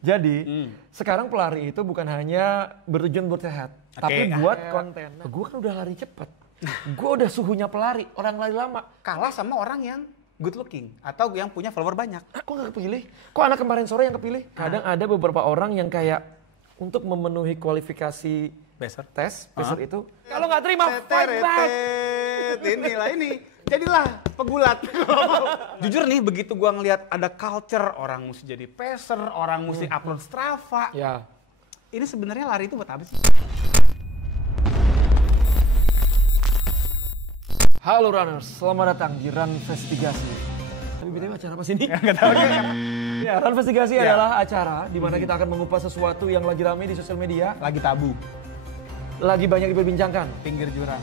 Jadi sekarang pelari itu bukan hanya bertujuan buat sehat, tapi buat konten. Gue kan udah lari cepet, gue udah suhunya pelari, orang lari lama. Kalah sama orang yang good looking atau yang punya follower banyak. Kok gak kepilih? Kok anak kemarin sore yang kepilih? Kadang ada beberapa orang yang kayak untuk memenuhi kualifikasi tes pacer itu, kalau nggak terima fight back. Inilah ini. Jadilah pegulat. Jujur nih, begitu gua ngelihat ada culture orang mesti jadi pacer, orang mesti upload Strava. Ya. Ini sebenarnya lari itu buat apa sih? Halo runners, selamat datang di Run Investigasi. Tapi btw acara apa sih ini? Nggak tahu kan? Ya, Run Investigasi adalah acara di mana kita akan mengupas sesuatu yang lagi rame di sosial media, Lagi tabu, lagi banyak diperbincangkan. pinggir jurang.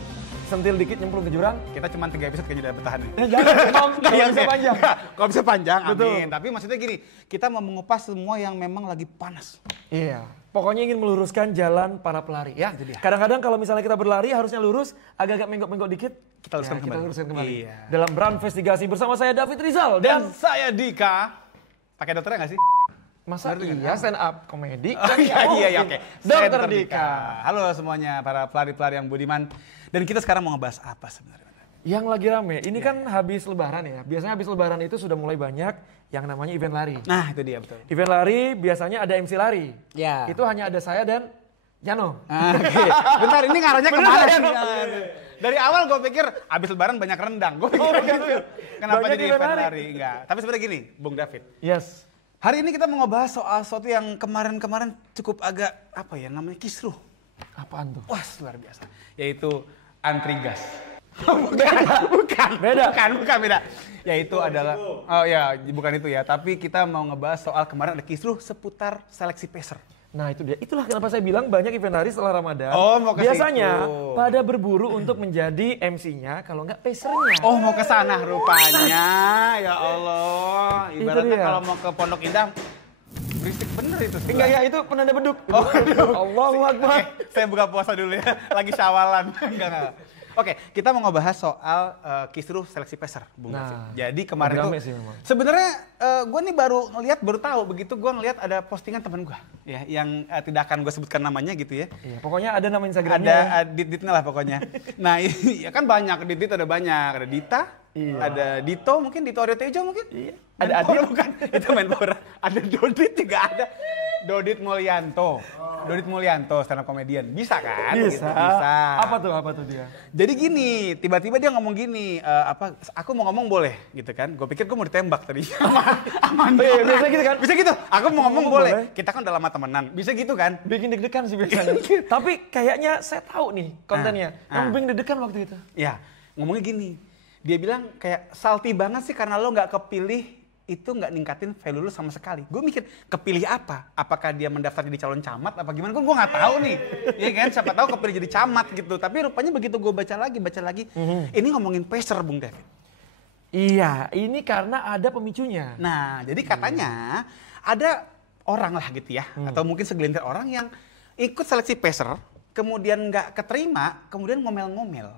Sentil dikit nyemplung ke jurang. Kita cuma 3 episode kayaknya udah bertahan nih. Jangan dong, kalau bisa panjang. Kalau bisa panjang, Betul. amin. Tapi maksudnya gini, kita mau mengupas semua yang memang lagi panas. Iya, pokoknya ingin meluruskan jalan para pelari ya. Itu dia. Kadang-kadang kalau misalnya kita berlari harusnya lurus, agak-agak menggok-menggok dikit, Kita luruskan kita kembali. luruskan kembali. Iya. Dalam Run Investigasi bersama saya David Rizal Dan dan saya Dika. Pakai dokternya nggak sih? masa Ngerti kan? iya stand up komedi? Oh iya, oke. Dokter Center Dika. Halo semuanya para pelari-pelari yang budiman. Dan kita sekarang mau ngebahas apa sebenarnya? Yang lagi rame, ini kan habis lebaran ya. Biasanya habis lebaran itu sudah mulai banyak yang namanya event lari. Nah itu dia betul. Event lari biasanya ada MC lari. Ya. Itu hanya ada saya dan Yano. Oke. Bentar ini ngarahnya kemana Bener, sih? Yano? Dari awal gue pikir abis lebaran banyak rendang. Gue pikir gitu. Kenapa Banyak jadi event event lari. lari? Enggak. Tapi sebenarnya gini, Bung David. Yes. Hari ini kita mau ngebahas soal sesuatu yang kemarin-kemarin cukup agak apa ya namanya kisruh. Apaan tuh? Wah luar biasa. Yaitu antri gas. Beda. Bukan beda. Yaitu adalah, oh ya bukan itu ya. Tapi kita mau ngebahas soal kemarin ada kisruh seputar seleksi pacer. Nah itu dia, itulah kenapa saya bilang banyak event lari setelah Ramadan. Oh, mau ke biasanya situ. pada berburu untuk menjadi MC-nya, kalau nggak pacernya. Oh mau ke sana rupanya, ya Allah. Ibaratnya dia. kalau mau ke Pondok Indah, berisik bener itu. Enggak ya, itu penanda beduk. Oh, aduh. Allahu Akbar. Oke, saya buka puasa dulu ya, lagi syawalan. Enggak. Oke, kita mau ngebahas soal kisruh seleksi pacer, Bung David. Jadi kemarin lagi rame tuh, sih memang. sebenarnya gue nih baru tahu begitu gue ngeliat ada postingan teman gue, ya, yang tidak akan gue sebutkan namanya gitu ya. Iya, pokoknya ada nama Instagramnya. Ada dit-ditnya lah pokoknya. Nah, ya kan banyak, dit-dit ada banyak. Ada Dita, ada Dito mungkin, Dito Aryo Tejo mungkin. Iya. Ada Ada Adit. bukan, itu main power. Ada Dodit juga ada. Dodit Mulyanto. Dodit Mulyanto, stand up comedian. Bisa kan? Bisa. Gitu, bisa. Apa tuh dia? Jadi gini, tiba-tiba dia ngomong gini, aku mau ngomong boleh gitu kan. Gue pikir gue mau ditembak tadi. Aman. Oh iya, biasa gitu kan? Bisa gitu, aku mau ngomong Ngomong boleh. boleh. Kita kan udah lama temenan, bisa gitu kan? Bikin deg-degan sih biasanya. Tapi kayaknya saya tahu nih kontennya. Yang bikin deg-degan waktu itu. Ya, ngomongnya gini. Dia bilang kayak salty banget sih karena lo nggak kepilih, itu nggak ningkatin value lu sama sekali. Gue mikir, kepilih apa? Apakah dia mendaftar jadi calon camat apa gimana? Gue nggak tahu nih. Iya kan, siapa tahu kepilih jadi camat gitu. Tapi rupanya begitu gue baca lagi. Ini ngomongin pacer, Bung David. Iya, ini karena ada pemicunya. Nah, jadi katanya ada orang lah gitu ya, atau mungkin segelintir orang yang ikut seleksi pacer, kemudian nggak keterima, kemudian ngomel-ngomel.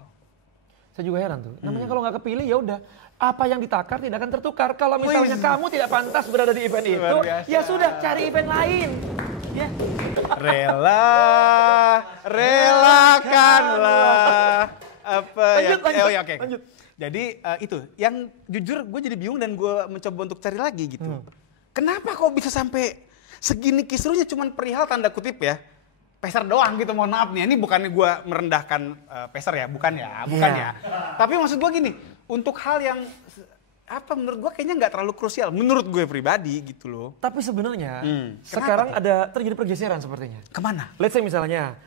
Saya juga heran tuh. Namanya kalau nggak kepilih ya udah. Apa yang ditakar tidak akan tertukar. Kalau misalnya kamu tidak pantas berada di event itu, biasa. ya sudah cari event lain. Ya. Relakanlah apa Lanjut, ya? Oh ya oke. lanjut. Jadi itu yang jujur gue jadi bingung dan gue mencoba untuk cari lagi gitu. Kenapa kok bisa sampai segini kisruhnya cuman perihal tanda kutip ya? Peser doang gitu, mohon maaf nih. Ini bukannya gue merendahkan peser ya, bukan ya. Tapi maksud gue gini, untuk hal yang menurut gue kayaknya nggak terlalu krusial. Menurut gue pribadi gitu loh. Tapi sebenarnya Kenapa sekarang tuh? ada terjadi pergeseran sepertinya. Kemana? Let's say misalnya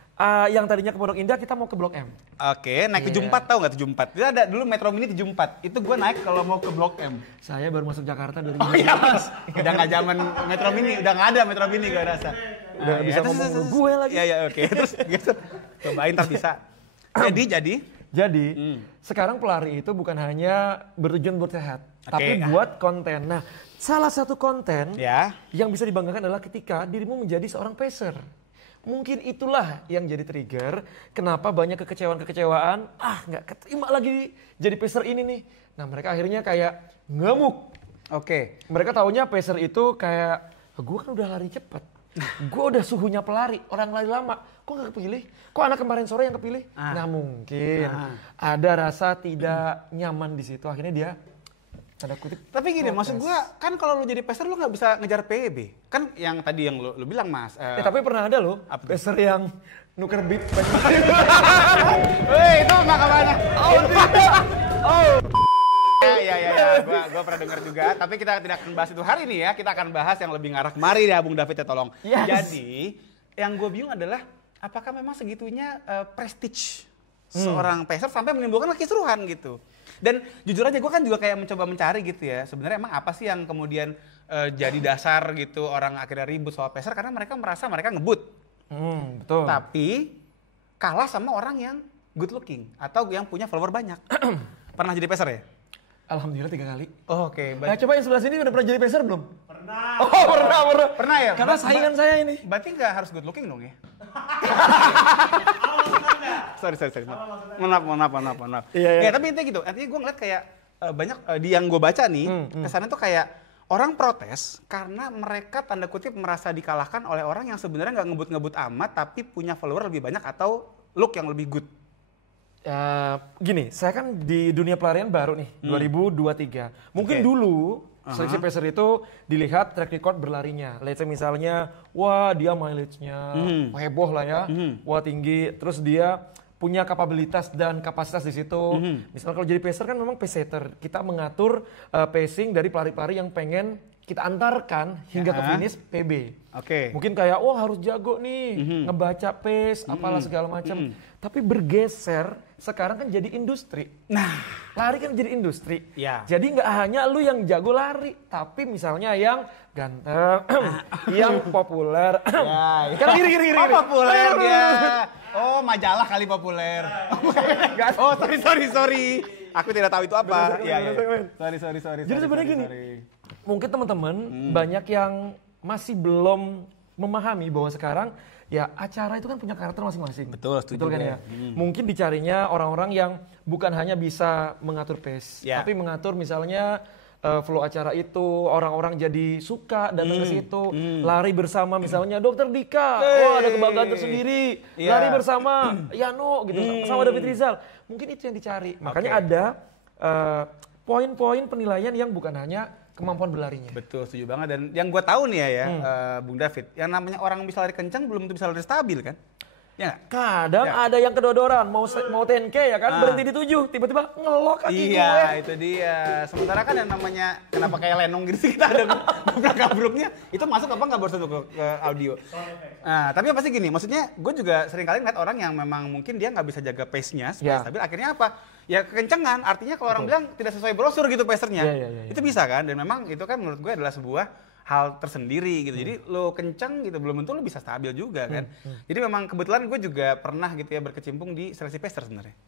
yang tadinya ke Pondok Indah kita mau ke Blok M. Oke, naik 74 tahu nggak 74? Itu ada dulu Metro Mini 74. Itu gue naik kalau mau ke Blok M. Saya baru masuk Jakarta dari Oh iya mas, udah nggak zaman Metro Mini, udah nggak ada Metro Mini gue rasa. Udah nggak bisa ngomong sama gue lagi. Iya oke, terus gitu. Cobain tak bisa. Jadi. Sekarang pelari itu bukan hanya bertujuan buat sehat, Oke, tapi buat konten. Nah, salah satu konten Ya. yang bisa dibanggakan adalah ketika dirimu menjadi seorang pacer. Mungkin itulah yang jadi trigger kenapa banyak kekecewaan, nggak keterima lagi jadi pacer ini nih. Nah mereka akhirnya kayak ngamuk. Oke. Mereka taunya pacer itu kayak Gue kan udah lari cepat. Gue udah suhunya pelari, orang lari lama. Kok gak kepilih? Kok anak kemarin sore yang kepilih? Nggak mungkin. Ada rasa tidak nyaman di situ. Akhirnya dia tanda kutip. Tapi gini, maksud gue kan kalau lu jadi peser lu nggak bisa ngejar PB. Kan yang tadi yang lu bilang Mas. Tapi pernah ada loh peser yang nuker beat. Weh, itu nggak kemana. Ya, gua pernah dengar juga, tapi kita tidak akan bahas itu hari ini ya. Kita akan bahas yang lebih ngarah kemari ya, Bung David ya, tolong. Yes. Jadi, yang gue bingung adalah apakah memang segitunya prestige seorang peser sampai menimbulkan kekisruhan gitu. Dan jujur aja gue kan juga kayak mencoba mencari gitu ya. Sebenarnya emang apa sih yang kemudian jadi dasar gitu orang akhirnya ribut soal peser karena mereka merasa mereka ngebut. Betul. Tapi kalah sama orang yang good looking atau yang punya follower banyak. Pernah jadi peser ya? Alhamdulillah 3 kali. Oh, oke. Nah, coba yang sebelah sini udah pernah jadi peser belum? Pernah. Oh, pernah. Pernah ya? Karena saingan saya ini. Berarti nggak harus good looking dong ya? Sorry. Mohon maaf. Iya. Ya, tapi intinya gitu. Artinya gue ngeliat kayak banyak di yang gue baca nih, kesannya tuh kayak orang protes karena mereka tanda kutip merasa dikalahkan oleh orang yang sebenarnya nggak ngebut-ngebut amat tapi punya follower lebih banyak atau look yang lebih good. Gini, saya kan di dunia pelarian baru nih, 2023. Mungkin dulu seleksi peser itu dilihat track record berlarinya. Let's say misalnya, wah dia mileage-nya heboh lah ya, wah tinggi. Terus dia punya kapabilitas dan kapasitas di situ. Misalnya kalau jadi peser kan memang pace setter. Kita mengatur pacing dari pelari-pelari yang pengen kita antarkan hingga ke finish PB. Oke. Mungkin kayak, oh harus jago nih, ngebaca pace, apalah segala macam. Tapi bergeser, sekarang kan jadi industri. Nah, Lari kan jadi industri. Ya. Jadi nggak hanya lu yang jago lari, tapi misalnya yang ganteng, yang populer. ya. Kan gini. Oh, populer ya. Oh, majalah kali populer. Oh, sorry. Aku tidak tahu itu apa. Iya. Sorry. Jadi sebenarnya gini, mungkin teman-teman banyak yang masih belum memahami bahwa sekarang ya acara itu kan punya karakter masing-masing. Betul, setuju kan ya. ya. Mungkin dicarinya orang-orang yang bukan hanya bisa mengatur pace, tapi mengatur misalnya flow acara itu, orang-orang jadi suka datang ke situ, lari bersama misalnya Dokter Dika, ada kebanggaan tersendiri, lari bersama Yano gitu, sama David Rizal. Mungkin itu yang dicari. Makanya ada poin-poin penilaian yang bukan hanya kemampuan berlarinya. Betul, setuju banget. Dan yang gue tahu nih ya, Bung David, yang namanya orang bisa lari kencang belum tentu bisa lari stabil kan? Ya. Kadang ada yang kedodoran, mau 10K ya kan, berhenti di 7, tiba-tiba ngelok kaki gue. Iya, itu dia. Sementara kan yang namanya, kenapa kayak lenong gitu sih kita ada gabruk-gabruknya, itu masuk apa nggak barusan ke audio? Nah, tapi apa sih gini, maksudnya gue juga sering kali ngeliat orang yang memang mungkin dia nggak bisa jaga pace-nya supaya stabil, akhirnya apa? Ya kekencengan, artinya kalau orang bilang tidak sesuai brosur gitu pacernya. Itu bisa kan, dan memang itu kan menurut gue adalah sebuah hal tersendiri gitu. Jadi lo kenceng gitu belum tentu lo bisa stabil juga kan. Jadi memang kebetulan gue juga pernah gitu ya berkecimpung di seleksi pacer sebenarnya.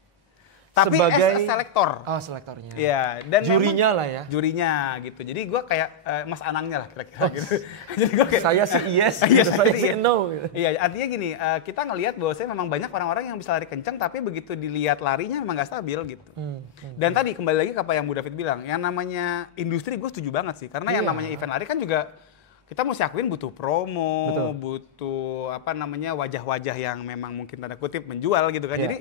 Tapi sebagai selektor. Oh, selektornya. Iya, dan jurinya lah ya. Jurinya gitu. Jadi gue kayak Mas Anangnya lah kira-kira gitu. Jadi gue kayak saya sih yes, gitu. Saya sih no. Gitu. Iya, artinya gini, kita ngelihat bahwasanya memang banyak orang-orang yang bisa lari kencang tapi begitu dilihat larinya memang gak stabil gitu. Dan tadi kembali lagi ke apa yang Bu David bilang, yang namanya industri gue setuju banget sih. Karena yang namanya event lari kan juga kita mesti akuin butuh promo, butuh apa namanya wajah-wajah yang memang mungkin tanda kutip menjual gitu kan. Jadi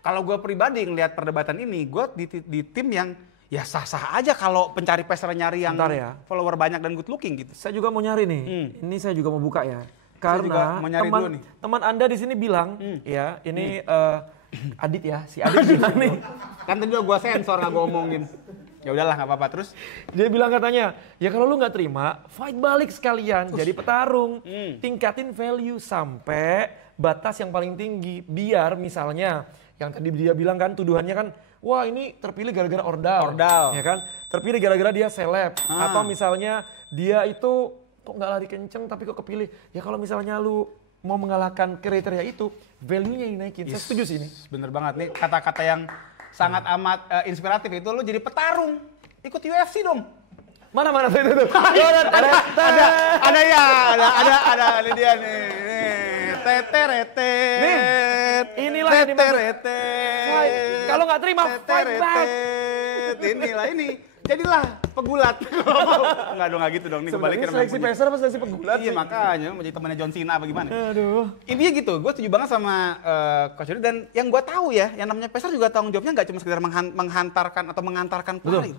kalau gue pribadi ngelihat perdebatan ini, gue di tim yang ya sah-sah aja kalau pencari peser nyari yang follower banyak dan good looking gitu. Saya juga mau nyari nih, ini saya juga mau buka ya. Karena teman Anda di sini bilang, ya ini Adit ya, si Adit bilang nih. Kan tadi gue sensor nggak gue omongin. Ya udahlah nggak apa-apa terus. Dia bilang katanya, ya kalau lu nggak terima, fight balik sekalian, jadi petarung, tingkatin value sampai batas yang paling tinggi, biar misalnya yang tadi dia bilang kan tuduhannya kan, wah ini terpilih gara-gara ordal, ya kan? Terpilih gara-gara dia seleb, atau misalnya dia itu kok nggak lari kenceng tapi kok kepilih. Ya kalau misalnya lu mau mengalahkan kriteria itu, value-nya dinaikin. Saya setuju sih ini. Bener banget nih kata-kata yang sangat amat inspiratif itu. Lu jadi petarung, ikut UFC dong. Mana tuh itu? ada ini dia nih. Teterete. Inilah yang dimaksud. Kalau nggak terima, fight back. Inilah ini. jadilah pegulat. Enggak dong, enggak gitu dong. Nih kebalikan. Seleksi pacer apa seleksi pegulat? Iya makanya mau jadi temannya John Cena apa gimana? Aduh. Intinya gitu, gue setuju banget sama Coach Yuri, dan yang gue tahu ya, yang namanya pacer juga tanggung jawabnya nggak cuma sekedar menghantarkan atau mengantarkan pelari.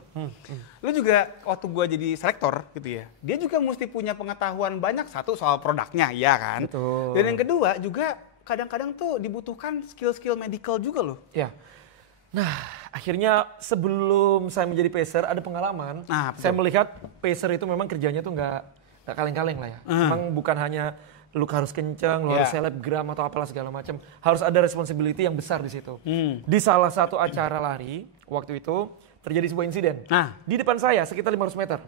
Lu juga waktu gue jadi selektor gitu ya, dia juga mesti punya pengetahuan banyak, satu soal produknya, ya kan? Betul. Dan yang kedua juga kadang-kadang tuh dibutuhkan skill-skill medical juga loh. Ya. Nah, akhirnya sebelum saya menjadi pacer ada pengalaman. Nah, betul. Saya melihat pacer itu memang kerjanya tuh nggak kaleng-kaleng lah ya. Memang bukan hanya lu harus kenceng, lu harus selebgram atau apalah segala macam. Harus ada responsibility yang besar di situ. Di salah satu acara lari waktu itu terjadi sebuah insiden. Nah, di depan saya sekitar 500 meter.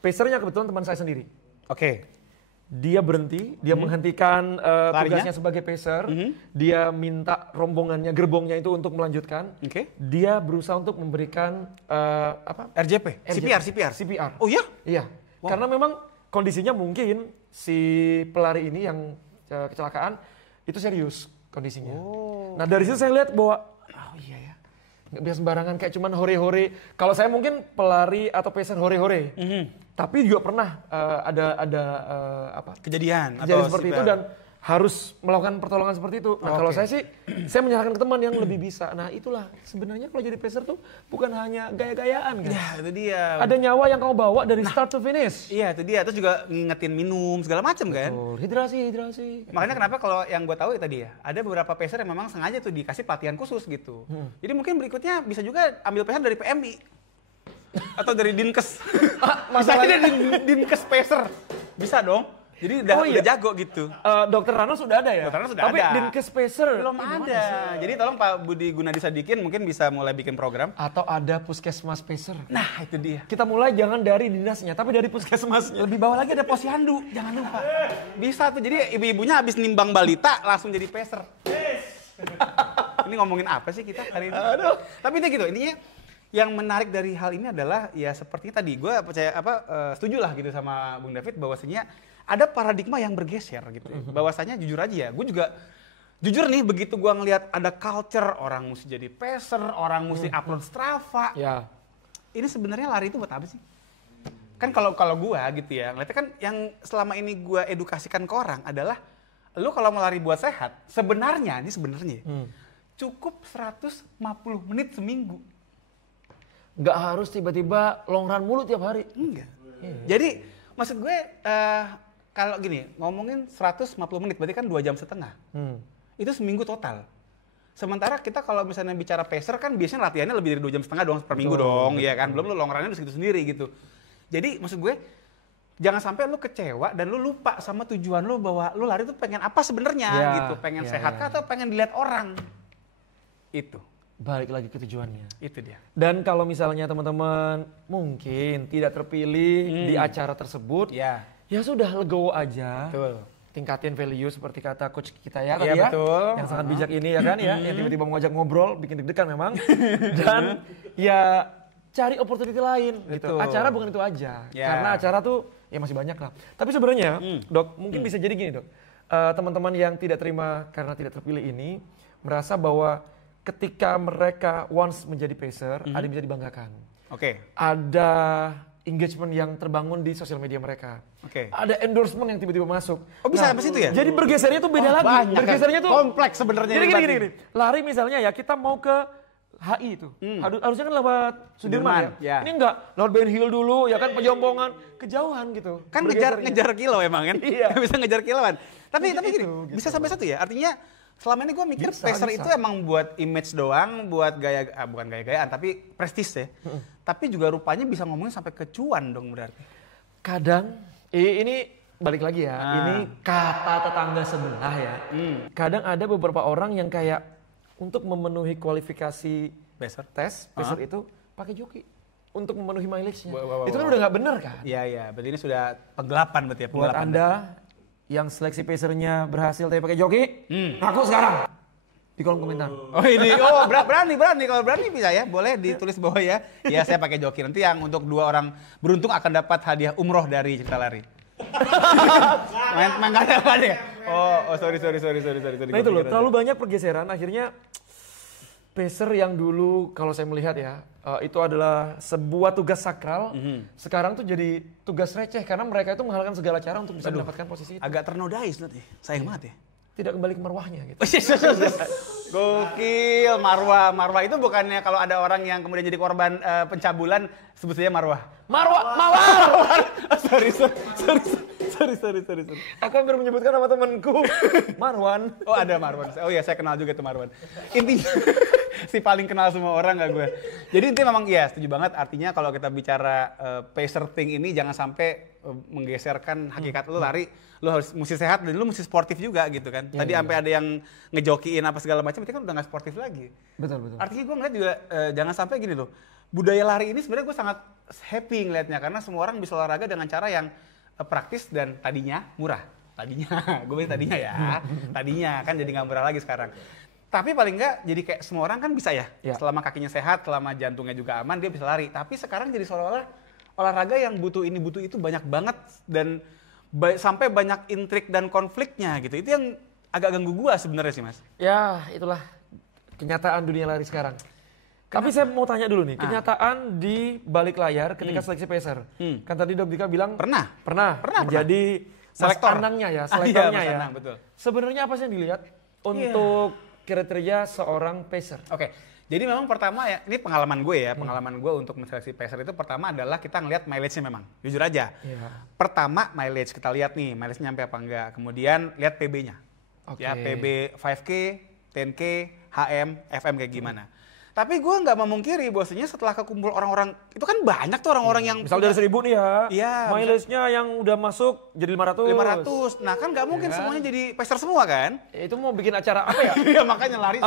Pacernya kebetulan teman saya sendiri. Oke. Dia berhenti, dia menghentikan tugasnya sebagai pacer, dia minta rombongannya, gerbongnya itu untuk melanjutkan. Oke. Dia berusaha untuk memberikan RJP? CPR? Oh iya? Iya, karena memang kondisinya mungkin si pelari ini yang kecelakaan itu serius kondisinya. Nah dari situ saya lihat bahwa, oh iya ya, nggak bisa sembarangan kayak cuman hore-hore. Kalau saya mungkin pelari atau pacer hore-hore. Tapi juga pernah ada Kejadian seperti itu dan harus melakukan pertolongan seperti itu. Nah kalau saya sih, saya menyerahkan ke teman yang lebih bisa. Nah itulah sebenarnya kalau jadi pacer tuh bukan hanya gaya-gayaan kan. Ya itu dia. Ada nyawa yang kamu bawa dari start to finish. Iya itu dia, terus juga ngingetin minum segala macam kan. Hidrasi. Makanya kenapa kalau yang gue tahu ya tadi ya, ada beberapa pacer yang memang sengaja tuh dikasih pelatihan khusus gitu. Jadi mungkin berikutnya bisa juga ambil pacer dari PMI. Atau dari Dinkes. Masalahnya Dinkes pacer. Bisa dong. Jadi udah jago gitu. Dokter Rano sudah ada ya? Dokter Rano sudah Tapi ada. Tapi Dinkes pacer belum ada. Jadi tolong Pak Budi Gunadi Sadikin mungkin bisa mulai bikin program. Atau ada puskesmas pacer. Nah itu dia. Kita mulai jangan dari dinasnya, tapi dari puskesmasnya. Lebih bawah lagi ada posyandu, jangan lupa. Bisa tuh, jadi ibu-ibunya habis nimbang balita langsung jadi pacer. Ini ngomongin apa sih kita hari ini? Aduh. Tapi itu gitu, intinya yang menarik dari hal ini adalah ya sepertinya tadi gue percaya setuju lah gitu sama Bung David bahwasanya ada paradigma yang bergeser gitu. Bahwasanya jujur aja ya, gue juga jujur nih begitu gue ngelihat ada culture orang mesti jadi pacer, orang mesti upload Strava. Ya. Ini sebenarnya lari itu buat apa sih? Kan kalau gue gitu ya, ngeliatnya kan yang selama ini gue edukasikan ke orang adalah lu kalau mau lari buat sehat, sebenarnya cukup 150 menit seminggu. Nggak harus tiba-tiba long run mulu tiap hari. Enggak. Jadi maksud gue kalau gini, ngomongin 150 menit berarti kan 2 jam setengah. Itu seminggu total. Sementara kita kalau misalnya bicara pacer kan biasanya latihannya lebih dari 2 jam setengah doang per minggu dong, ya kan? Belum lu long run-nya segitu sendiri gitu. Jadi maksud gue jangan sampai lu kecewa dan lu lupa sama tujuan lu bahwa lu lari tuh pengen apa sebenarnya gitu. Pengen sehat kah atau pengen dilihat orang? Itu. Balik lagi ke tujuannya. Itu dia. Dan kalau misalnya teman-teman mungkin tidak terpilih di acara tersebut, ya sudah legowo aja. Betul. Tingkatin value seperti kata coach kita ya tadi ya. Betul. Yang sangat bijak ini ya kan ya, yang tiba-tiba mau ngajak ngobrol, bikin deg-degan memang. Dan ya cari opportunity lain gitu. Acara bukan itu aja. Karena acara tuh ya masih banyak lah. Tapi sebenarnya, Dok, mungkin bisa jadi gini, Dok. Teman-teman yang tidak terima karena tidak terpilih ini merasa bahwa ketika mereka once menjadi pacer, ada yang bisa dibanggakan. Ada engagement yang terbangun di sosial media mereka. Ada endorsement yang tiba-tiba masuk. Oh bisa sampai situ ya? Jadi bergesernya tuh beda lagi. Banyak Bergesernya tuh kompleks sebenarnya. Jadi gini. Lari misalnya ya kita mau ke HI itu. Harusnya kan lewat Sudirman ya. Ini enggak, lewat Ben Hill dulu ya kan, Pejombongan, kejauhan gitu. Kan ngejar kilo emang kan? Iya. Bisa ngejar kiloan. Tapi gini, bisa sampai satu ya. Artinya selama ini gue mikir pacer itu emang buat image doang, buat bukan gaya-gayaan, tapi prestis ya. Tapi juga rupanya bisa ngomongin sampai ke cuan dong berarti. Kadang, ini balik lagi ya, ini kata tetangga sebelah ya. Kadang ada beberapa orang yang kayak untuk memenuhi kualifikasi pacer itu pakai joki. Untuk memenuhi mileage-nya. Itu kan udah nggak bener kan? Iya, berarti ini sudah penggelapan berarti ya. Buat Anda yang seleksi pacernya berhasil tapi pakai joki, ngaku sekarang di kolom komentar. Oh ini, berani kalau berani bisa ya, boleh ditulis bawah ya. Ya saya pakai joki, nanti yang untuk 2 orang beruntung akan dapat hadiah umroh dari Cerita Lari. Main gak ada ya? Oh sorry. Nah itu loh, terlalu banyak pergeseran akhirnya pacer yang dulu kalau saya melihat ya, itu adalah sebuah tugas sakral, sekarang tuh jadi tugas receh karena mereka itu menghalalkan segala cara untuk bisa mendapatkan posisi itu. Agak ternodai sebenarnya, sayang banget ya. Tidak kembali ke marwahnya gitu. Gokil, marwah itu bukannya kalau ada orang yang kemudian jadi korban pencabulan sebut saja marwah. Mawar! Sorry. Aku hampir menyebutkan nama temanku, Marwan. Oh ada Marwan. Oh iya saya kenal juga tuh Marwan. Intinya si paling kenal semua orang gak gue. Jadi intinya memang iya setuju banget. Artinya kalau kita bicara pacer thing ini jangan sampai menggeserkan hakikat lu lari. Lu harus mesti sehat dan lu mesti sportif juga gitu kan. Tadi sampai ada yang ngejokiin apa segala macam itu kan udah gak sportif lagi. Betul. Artinya gue ngeliat juga jangan sampai gini loh. Budaya lari ini sebenarnya gue sangat happy ngeliatnya karena semua orang bisa olahraga dengan cara yang praktis dan tadinya murah. Gue bilang tadinya ya. Tadinya kan jadi nggak murah lagi sekarang. Tapi paling nggak jadi kayak semua orang kan bisa ya. Selama kakinya sehat, selama jantungnya juga aman dia bisa lari. Tapi sekarang jadi seolah-olah olahraga yang butuh ini butuh itu banyak banget dan sampai banyak intrik dan konfliknya gitu. Itu yang agak ganggu gua sebenarnya sih Mas. Ya itulah kenyataan dunia lari sekarang. Tapi saya mau tanya dulu nih, kenyataan di balik layar ketika seleksi pacer. Kan tadi Dok Dika bilang Pernah. Menjadi Selektor. selektornya ya. Betul. Sebenarnya apa sih yang dilihat untuk kriteria seorang pacer? Oke. Jadi memang pertama ya, ini pengalaman gue ya, pengalaman gue untuk menseleksi pacer itu pertama adalah kita ngelihat mileage-nya memang, jujur aja. Pertama mileage, kita lihat nih mileage nyampe apa enggak. Kemudian lihat PB-nya. Ya PB 5K, 10K, HM, FM kayak gimana. Tapi gue nggak memungkiri bahwasanya setelah kekumpul orang-orang itu kan banyak tuh orang-orang yang misal dari 1.000 nih ya, iya, mileage-nya yang udah masuk jadi 500. Nah kan nggak mungkin semuanya jadi pacer semua kan? Itu mau bikin acara apa ya? Iya makanya lari.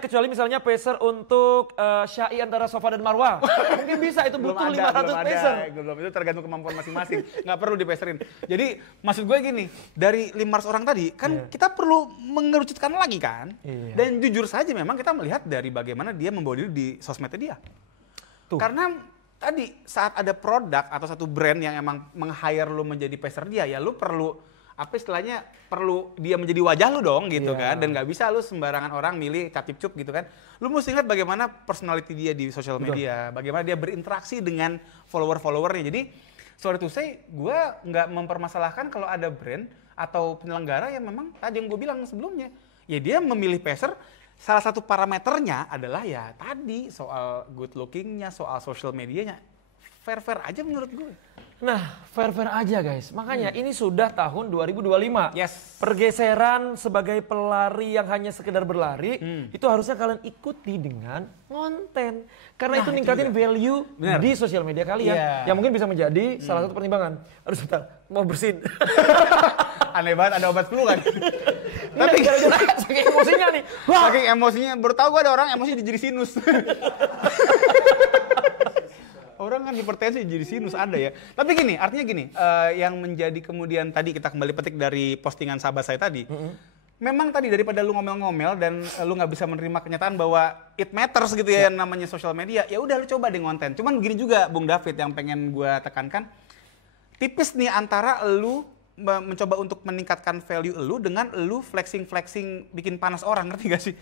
Kecuali misalnya pacer untuk syai antara Sofa dan Marwah, mungkin bisa itu butuh 500 pacer. Belum, itu tergantung kemampuan masing-masing, nggak perlu dipeserin. Jadi maksud gue gini, dari 500 orang tadi kan kita perlu mengerucutkan lagi kan? Dan jujur saja memang kita melihat dari bagaimana dia membawa diri di sosmednya dia. Karena tadi saat ada produk atau satu brand yang emang meng-hire lu menjadi pacer dia, ya lu perlu apa istilahnya, perlu dia menjadi wajah lu dong gitu kan. Dan nggak bisa lu sembarangan orang milih cap-cip gitu kan. Lu mesti ingat bagaimana personality dia di sosial media, bagaimana dia berinteraksi dengan follower-followernya. Jadi sorry to say, gue nggak mempermasalahkan kalau ada brand atau penyelenggara yang memang tadi yang gue bilang sebelumnya, ya dia memilih pacer. Salah satu parameternya adalah ya tadi soal good lookingnya, soal social medianya, fair-fair aja menurut gue. Nah, fair-fair aja guys. Makanya ini sudah tahun 2025. Yes. Pergeseran sebagai pelari yang hanya sekedar berlari, itu harusnya kalian ikuti dengan konten. Karena itu ningkatin value di sosial media kalian. Yang mungkin bisa menjadi salah satu pertimbangan. Aduh sebentar, mau bersin. Aneh banget, ada obat flu kan? Tapi gara-gara saking emosinya nih. Saking emosinya, baru tahu gue ada orang emosi jadi sinus. Orang kan hipertensi jadi sinus ada ya. Tapi gini, artinya gini, yang menjadi kemudian tadi kita kembali petik dari postingan sahabat saya tadi. Memang tadi daripada lu ngomel-ngomel dan lu nggak bisa menerima kenyataan bahwa it matters gitu ya, yang namanya sosial media. Ya udah lu coba deh ngonten. Cuman begini juga Bung David yang pengen gua tekankan. Tipis nih antara lu mencoba untuk meningkatkan value lu dengan lu flexing bikin panas orang, ngerti gak sih?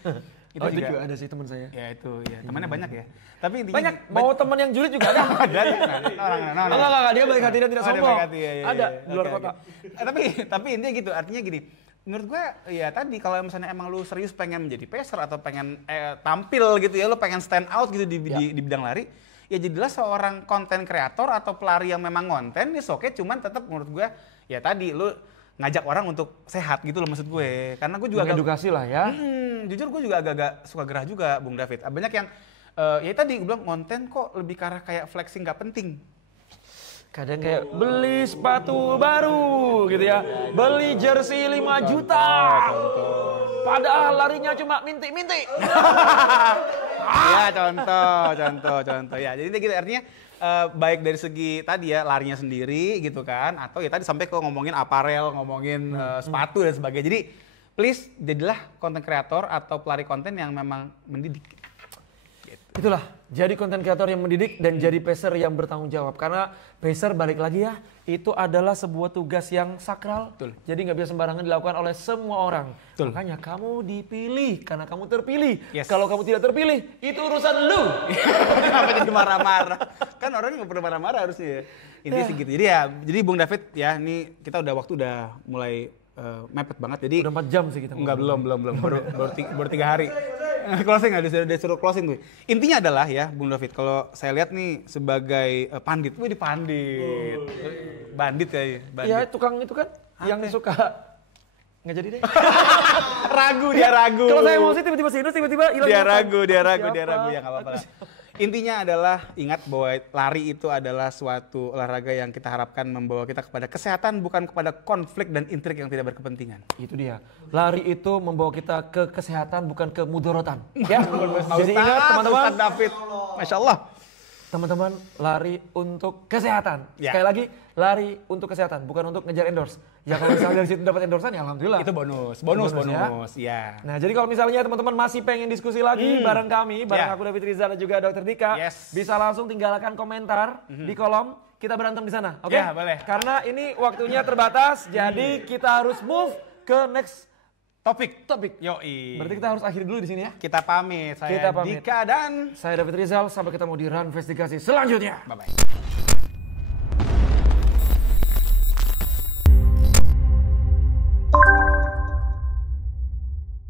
Itu juga ada sih teman saya. Ya itu ya, temannya banyak ya. Tapi intinya banyak. Mau teman yang julid juga ada. Enggak, dia baik hati dan tidak sombong. Ada di luar kota. Tapi intinya gitu, artinya gini. Menurut gue ya tadi kalau misalnya emang lu serius pengen menjadi pacer atau pengen tampil gitu ya, lu pengen stand out gitu di bidang lari, ya jadilah seorang konten kreator atau pelari yang memang konten, ya oke, cuman tetap menurut gue ya tadi lu ngajak orang untuk sehat gitu loh maksud gue. Karena gue juga edukasi lah ya. Jujur gue juga agak-agak suka gerah juga Bung David. Banyak yang ya tadi gue bilang konten kok lebih ke arah kayak flexing gak penting. Kadang kayak beli sepatu baru gitu ya. Beli jersey 5 juta. Padahal larinya cuma minti-minti. Ya contoh. Ya jadi gitu artinya baik dari segi tadi ya larinya sendiri gitu kan. Atau ya tadi sampai ke ngomongin aparel, ngomongin sepatu dan sebagainya. Jadi please jadilah konten kreator atau pelari konten yang memang mendidik. Itulah Jadi konten kreator yang mendidik dan jadi pacer yang bertanggung jawab. Karena pacer balik lagi ya, itu adalah sebuah tugas yang sakral. Betul. Jadi nggak bisa sembarangan dilakukan oleh semua orang. Betul. Makanya kamu dipilih karena kamu terpilih. Yes. Kalau kamu tidak terpilih, itu urusan lu. Kenapa jadi marah-marah? Kan orang nggak perlu marah-marah harusnya ya. Intinya segitu. Jadi Bung David ya, ini kita waktu udah mulai mepet banget. Jadi Udah 4 jam sih kita. enggak, belum. Baru 3 hari. Closing nggak, disuruh closing tuh. Intinya adalah ya, Bung David, kalau saya lihat nih sebagai pandit, wih dipandit, bandit ya, bandit. Iya, tukang itu kan yang suka nggak jadi deh. Dia ragu. Kalau saya emosi tiba-tiba serius, tiba-tiba hilang. Dia ingatan. ragu ya nggak apa-apa lah. Intinya adalah ingat bahwa lari itu adalah suatu olahraga yang kita harapkan membawa kita kepada kesehatan, bukan kepada konflik dan intrik yang tidak berkepentingan. Itu dia. Lari itu membawa kita ke kesehatan bukan ke mudorotan. Ya. Jadi Ustaz, ingat teman-teman, Ustaz David, Masya Allah. teman-teman lari untuk kesehatan. Ya. Sekali lagi, lari untuk kesehatan bukan untuk ngejar endorse. Ya kalau misalnya dari situ dapat endorsean ya alhamdulillah. Itu bonus ya. Nah, jadi kalau misalnya teman-teman masih pengen diskusi lagi bareng kami, bareng aku David Rizal dan juga Dr. Dika, bisa langsung tinggalkan komentar di kolom, kita berantem di sana, oke? Ya, boleh. Karena ini waktunya terbatas, jadi kita harus move ke next Topik. Yoi. Berarti kita harus akhiri dulu di sini ya. Kita pamit. Saya Kita pamit. Dika dan Saya David Rizal, sampai ketemu di Run Investigasi selanjutnya. bye-bye.